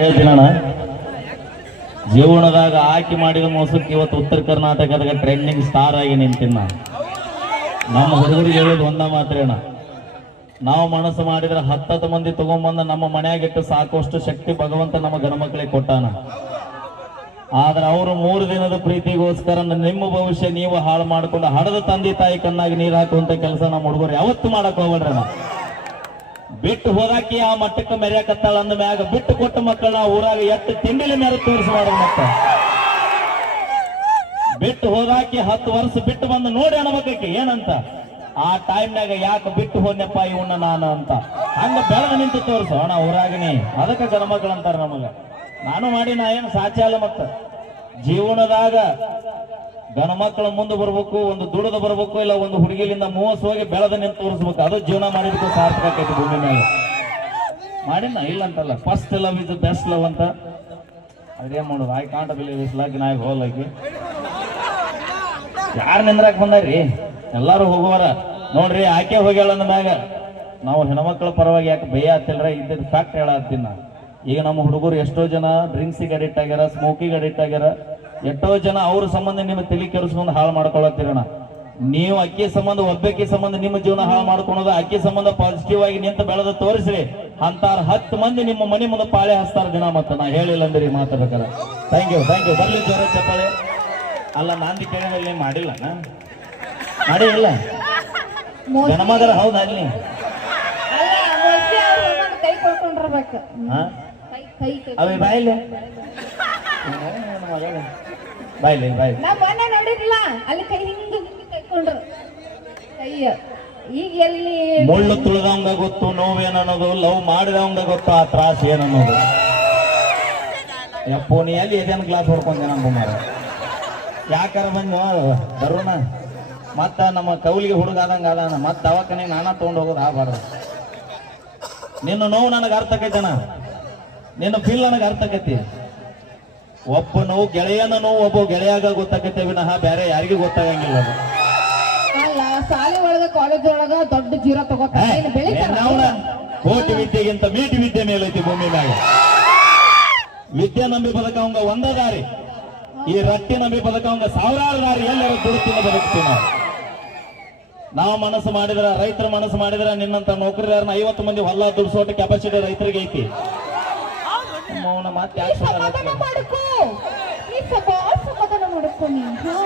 ಹೇಳ್ತೀನಣ್ಣ ಜೀವನದಾಗ ಆಯ್ಕೆ ಮಾಡಿದ ಮೋಸಕ್ಕೆ ಇವತ್ತು ಉತ್ತರ ಕರ್ನಾಟಕದಾಗ ಟ್ರೆಂಡಿಂಗ್ ಸ್ಟಾರ್ ಆಗಿ ನಿಂತಿನ. ನಮ್ಮ ಹುಡುಗರಿಗೆ ಹೇಳೋದು ಒಂದ ಮಾತ್ರೇನ ನಾವು ಮನಸ್ಸು ಮಾಡಿದ್ರೆ ಹತ್ತತ್ತು ಮಂದಿ ತಗೊಂಬಂದ ನಮ್ಮ ಮನೆಯಾಗಿಟ್ಟು ಸಾಕಷ್ಟು ಶಕ್ತಿ ಭಗವಂತ ನಮ್ಮ ಗಣಮಕ್ಕಳಿಗೆ ಕೊಟ್ಟಾನ. ಆದ್ರೆ ಅವರು ಮೂರು ದಿನದ ಪ್ರೀತಿಗೋಸ್ಕರ ನಿಮ್ಮ ಭವಿಷ್ಯ ನೀವು ಹಾಳು ಮಾಡ್ಕೊಂಡು ಹಡದ ತಂದೆ ತಾಯಿ ಕಣ್ಣಾಗಿ ನೀರು ಹಾಕುವಂತ ಕೆಲಸ ನಮ್ಮ ಹುಡುಗರು ಯಾವತ್ತು ಮಾಡಕ್ ಹೋಗ್ಬೇಡ್ರಿ ನಾ ಬಿಟ್ಟು ಹೋದಾಕಿ ಆ ಮಟ್ಟಕ್ಕೆ ಮೆರೆಯಕತ್ತಾಳ ಅಂದ ಮ್ಯಾಗ ಬಿಟ್ಟು ಕೊಟ್ಟ ಮಕ್ಕಳನ್ನ ಊರಾಗ ಎಟ್ಟು ತಿಂಡಿಲಿ ಮೇಲೆ ತೋರಿಸಬಾರ ಮತ್ತ. ಬಿಟ್ಟು ಹೋದಾಕಿ ಹತ್ತು ವರ್ಷ ಬಿಟ್ಟು ಬಂದು ನೋಡಿ ಅನ್ಬೇಕಕ್ಕೆ ಏನಂತ? ಆ ಟೈಮ್ನಾಗ ಯಾಕೆ ಬಿಟ್ಟು ಹೋದ್ನಪ್ಪ ಇವನ್ನ ನಾನು ಅಂತ. ಹಂಗ ಬೆಳೆದ ನಿಂತು ತೋರಿಸು. ಅಣ್ಣ ಊರಾಗಿನಿ ಅದಕ್ಕೆ ಅಂತಾರೆ ನಮಗ. ನಾನು ಮಾಡಿ ನಾ ಏನು ಸಾಧ್ಯ ಅಲ್ಲ ಮತ್ತ. ಜೀವನದಾಗ ಗಣ ಮಕ್ಕಳ ಮುಂದೆ ಬರ್ಬೇಕು, ಒಂದು ದುಡದ ಬರ್ಬೇಕು, ಇಲ್ಲ ಒಂದು ಹುಡುಗಿಲಿಂದ ಮೋಸ ಹೋಗಿ ಬೆಳೆದ ನಿಂತು ತೋರಿಸ್ಬೇಕು. ಅದು ಜೀವನ ಮಾಡಿದಕ್ಕೂ ಸಾರ್ಥಕ ಆಕೈತಿ ಭೂಮಿ ಮೇಲೆ ಮಾಡಿನ ಇಲ್ಲ ಅಂತಲ್ಲ. First love is best love ಅಂತ ಅದೇನ್ ಮಾಡೋದು. ಆಯ್ ಕಾಂಟ ಇಸ್ ಲಕ್ ನಾಯಕ್ ಹೋಗ್ಲಾಕಿ ಯಾರು ನಿಂದ್ರಾಕ್ ಬಂದಾರಿ? ಎಲ್ಲಾರು ಹೋಗುವಾರ? ನೋಡ್ರಿ, ಆಕೆ ಹೋಗ್ಯಾಳ ಅಂದ ಮ್ಯಾಗ. ನಾವು ಹೆಣ್ಮಕ್ಳ ಪರವಾಗಿ ಯಾಕೆ ಭಯ ಆಗ್ತಿಲ್ರ ಇದ್ದಿದ್ದು ಫ್ಯಾಕ್ಟ್ ಹೇಳತ್ತೀನಿ ಈಗ ನಮ್ಮ ಹುಡುಗರು ಎಷ್ಟೋ ಜನ ಡ್ರಿಂಕ್ಸಿಗೆ ಅಡಿಕ್ಟ್ ಆಗ್ಯಾರ ಸ್ಮೋಕಿಗೆ ಅಡಿಕ್ಟ್ ಆಗ್ಯಾರ. ಎಷ್ಟೋ ಜನ ಅವ್ರ ಸಂಬಂಧ ನಿಮ್ಮ ತಲೆ ಕೆಡಿಸ್ಕೊಂಡು ಹಾಳು ಮಾಡ್ಕೊಳತ್ತಿರೋಣ. ನೀವು ಅಕ್ಕಿ ಸಂಬಂಧ ಒಬ್ಬಕ್ಕಿ ಸಂಬಂಧ ನಿಮ್ಮ ಜೀವನ ಹಾಳು ಮಾಡ್ಕೊಳೋದು ಅಕ್ಕಿ ಸಂಬಂಧ ಪಾಸಿಟಿವ್ ಆಗಿ ನಿಂತ ಬೆಳೆದ ತೋರಿಸ್ರಿ. ಅಂತಾರ ಹತ್ತು ಮಂದಿ ನಿಮ್ಮ ಮನೆ ಮುಂದೆ ಪಾಳೆ ಹಚ್ತಾರ ದಿನ ಮತ್ತೆ. ನಾ ಹೇಳಿಲ್ಲ ಅಂದ್ರಿ ಮಾತಾಡ್ಬೇಕಾರ ಥ್ಯಾಂಕ್ ಯು ಥ್ಯಾಂಕ್ ಯು ಬರ್ಲಿ ಜೋರ ಚಪ್ಪಾಳೆ. ಅಲ್ಲ ನಾಂದಿ ಕೇಳಿದಲ್ಲಿ ಮಾಡಿಲ್ಲ ಮಾಡಿಲ್ಲ? ಗಣಮಗರ ಹೌದಾ ಅಲ್ಲಿ? ಅವಿ ಬಾಯಿಲೆ ಬಾಯಿಲೆ ಬಾಯಿ. ನಾ ಮೊನ್ನೆ ನೋಡಿದ್ಲ ಅಲ್ಲಿ ಕೈ ಹಿಂಗ ಹಿಂಗ ಕೈಕೊಂಡ್ರು ಕೈಯ ಈಗ ಎಲ್ಲಿ ಮುಳ್ಳು ತುಳಿದವಂಗ ಗೊತ್ತು ನೋವೇನನ್ನೋದು ಲವ್ ಮಾಡಿದವಂಗ ಗೊತ್ತು ಆ ತ್ರಾಸ ಏನನ್ನೋದು. ಪೋನಿಯಲ್ಲಿ ಏನೇನು ಗ್ಲಾಸ್ ಹೊಡ್ಕೊಂಡೆ ನಮ್ಮ ಕುಮಾರ? ಯಾಕಾರ ಬಂದು ಬರೋಣ ಮತ್ತ ನಮ್ಮ ಕೌಲಿಗೆ ಹುಡುಗ ಆದಂಗ ಅದಾನ ಮತ್ತ ದವಾಖಾನೆಗೆ ನಾನಾ ತಗೊಂಡು ಹೋಗೋದು ಆಗಬಾರ್ದು. ನಿನ್ನ ನೋವು ನನಗೆ ಅರ್ಥ ಆಕೈತಣ ನಿನ್ನ ಫೀಲ್ ನನಗೆ ಅರ್ಥ ಆಕೈತಿ. ಒಬ್ಬ ನೋವು ಗೆಳೆಯನ ನೋವು ಒಬ್ಬ ಗೆಳೆಯಾಗ ಗೊತ್ತಾಗತ್ತೆ ವಿನಃ ಬೇರೆ ಯಾರಿಗೂ ಗೊತ್ತಾಗಂಗಿಲ್ಲ ಅದು. ಅಲ್ಲ ಶಾಲೆ ಒಳಗ ಕಾಲೇಜ್ ಒಳಗ ದೊಡ್ಡ ಜೀರೋ ತಗೋತಾರೆ. ಏನು ಬೆಳಿತಾರ? ನಾವ್ನ ಕೋಟಿ ವಿದ್ಯೆಗಿಂತ ಮೀಟಿ ವಿದ್ಯೆ ಮೇಲೈತಿ ಭೂಮಿ ಮ್ಯಾಗ. ವಿದ್ಯೆ ನಂಬಿ ಬದುಕವಂಗ ಒಂದ ದಾರಿ. ಈ ರಟ್ಟಿ ನಂಬಿ ಬದುಕವಂಗ ಸಾವಿರಾರು ದಾರಿ ಎಲ್ಲರೂ ದುಡ್ಡು ಬದುಕ್ತೀವಿ ನಾವು. ನಾವು ಮನಸ್ಸು ಮಾಡಿದ್ರ ರೈತರ ಮನಸ್ಸು ಮಾಡಿದ್ರ ನಿನ್ನಂತ ನೌಕರಿದಾರನ ಐವತ್ತು ಮಂದಿ ಹೊಲ ದುಡಿಸೋಟ ಕೆಪಾಸಿಟಿ ರೈತರಿಗೆ ಐತಿ. ಮೌನ ಮತ್ತೆ ನೀ ಯಾಕೆ ಸಮಾಧಾನ ಮಾಡ್ಕೋ ನೀ ಸಭಾ ಸಮಾಧಾನ ಮಾಡ್ಕೋ ನೀ ಹಾ